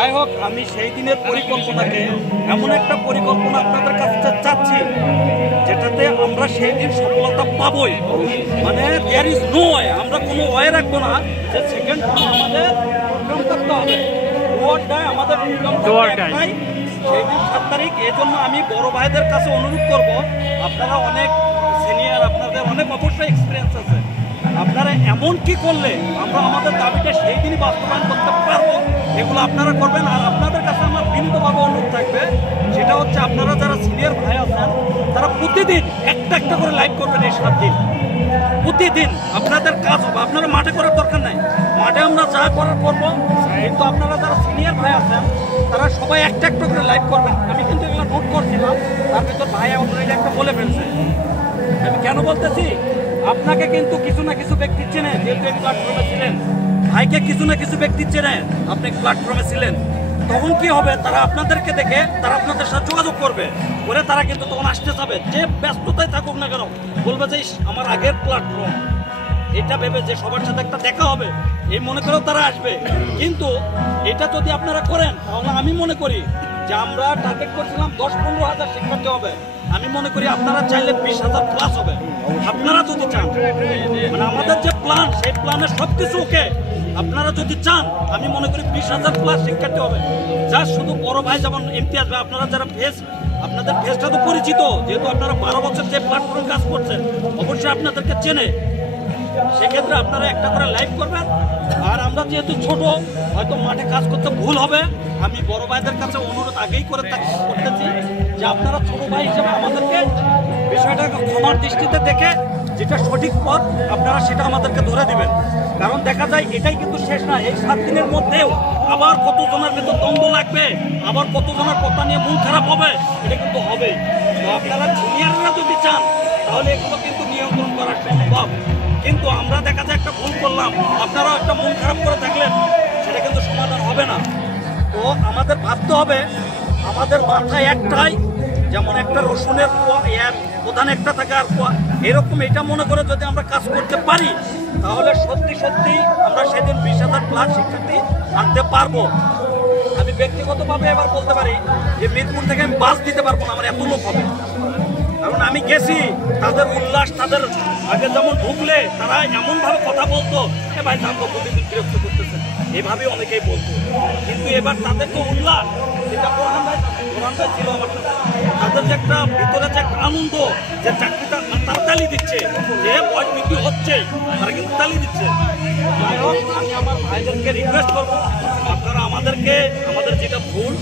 যাই হোক, আমি সেই দিনের পরিকল্পনাকে এমন একটা পরিকল্পনা আপনাদের কাছে চাচ্ছি যেটাতে আমরা সেই দিন সফলতা পাবই। মানে দেয়ার ইজ নো ওয়ে, আমরা কোনো ওয়ে রাখবো না যে সেকেন্ড আমাদের প্রোগ্রাম করতে হবে, আমাদের একটাই সেই দিন 7 তারিখ। এই জন্য আমি বড় ভাইদের কাছে অনুরোধ করব, আপনারা অনেক সিনিয়র, আপনাদের অনেক অবশ্যই এক্সপিরিয়েন্স আছে, আপনারা এমন কি করলে আমরা আমাদের দাবিটা সেই দিনই বাস্তবায়ন করতে পারবো, এগুলো আপনারা করবেন। আর আপনাদের কাছে আমার বিনীতভাবে অনুরোধ থাকবে, সেটা হচ্ছে আপনারা যারা সিনিয়র ভাই আছেন তারা প্রতিদিন একটা একটা করে লাইভ করবেন। এই 7 দিন প্রতিদিন আপনাদের কাজ হবে, আপনারা মাঠে করার দরকার নাই, মাঠে আমরা যা করার করবো, কিন্তু আপনারা যারা সিনিয়র ভাই আছেন তারা সবাই একটা একটা করে লাইভ করবেন। আমি কিন্তু এগুলো নোট করছিলাম, তার ভিতর ভাই অলরেডি একটা বলে ফেলছে। আমি কেন বলতেছি, আপনাকে কিন্তু কিছু না কিছু ব্যক্তি চেনে, যেহেতু এই প্ল্যাটফর্মে ছিলেন, ভাইকে কিছু না কিছু ব্যক্তি চেনে, আপনি প্ল্যাটফর্মে ছিলেন, তখন কি হবে, তারা আপনাদেরকে দেখে তারা আপনাদের সাথে যোগাযোগ করবে, করে তারা কিন্তু তখন আসতে যাবে, যে ব্যস্ততায় থাকুক না কেন, বলবে যে আমার আগের প্ল্যাটফর্ম, এটা ভেবে যে সবার সাথে একটা দেখা হবে, এই মনে করেও তারা আসবে। কিন্তু এটা যদি আপনারা করেন তাহলে আমি মনে করি যে আমরা টার্গেট করছিলাম 10-15 হাজার শিক্ষার্থী হবে, আমি মনে করি আপনারা চাইলে 20,000 প্লাস হবে, আপনারা যদি চান। মানে আমাদের যে প্ল্যান, সেই প্ল্যানের সবকিছু ওকে, আপনারা যদি চান আমি মনে করি 20,000 প্লাস শিক্ষার্থী হবে। যা শুধু বড় ভাই যেমন ইমতিয়াজ ভাই, আপনারা যারা ফেস, আপনাদের ফেসটা তো পরিচিত, যেহেতু আপনারা 12 বছর যে প্ল্যাটফর্মে কাজ করছেন, অবশ্যই আপনাদেরকে চেনে, সেক্ষেত্রে আপনারা একটা করে লাইভ করবেন। আর আমরা যেহেতু ছোট, হয়তো মাঠে কাজ করতে ভুল হবে, আমি বড় ভাইদের কাছে অনুরোধ আগেই করতেছি যে আপনারা ছোট ভাই হিসেবে আমাদেরকে বিষয়টাকে ক্ষমার দৃষ্টিতে দেখে যেটা সঠিক পথ আপনারা সেটা আমাদেরকে ধরে দিবেন। কারণ দেখা যায় এটাই কিন্তু শেষ না, এই 7 দিনের মধ্যেও আবার কতজনের ভেতর দ্বন্দ্ব লাগবে, আবার কতজনের কথা নিয়ে মন খারাপ হবে, এটা কিন্তু হবে। তো আপনারা জুনিয়ররা যদি চান তাহলে এগুলো কিন্তু নিয়ন্ত্রণ করা সম্ভব। কিন্তু আমরা দেখা যায় একটা ভুল করলাম, আপনারাও একটা মন খারাপ করে থাকলেন, সেটা কিন্তু সমাধান হবে না। তো আমাদের ভাবতে হবে, আমাদের মাথায় একটাই, যেমন একটা রসুনের প্রধান একটা থাকে আর এরকম, এটা মনে করে যদি আমরা কাজ করতে পারি তাহলে সত্যি সত্যি আমরা সেদিন 20,000 প্লাস শিক্ষার্থী আনতে পারবো। আমি ব্যক্তিগতভাবে এবার বলতে পারি যে মিরপুর থেকে আমি বাস দিতে পারবো না, আমার এত লোক হবে। কারণ আমি গেছি, তাদের উল্লাস, তাদের আগে যেমন ঢুকলে তারা এমনভাবে কথা বলতো, এ ভাই তার প্রতিদিন বিরক্ত করতেছে, এভাবে অনেকেই বলতো। কিন্তু এবার তাদের তো উল্লাস, যেটা কোরআন ভাই ছিল আমার সাথে, তাদের যে একটা ভিতরে যে একটা আনন্দ, যে চাকরিটা তারা তালি দিচ্ছে, যে বয়স বিক্রি হচ্ছে, তারা কিন্তু তালি দিচ্ছে। যাই হোক, আমি আমার ভাইদেরকে রিকোয়েস্ট করবো, আপনারা আমাদের যেটা ভুল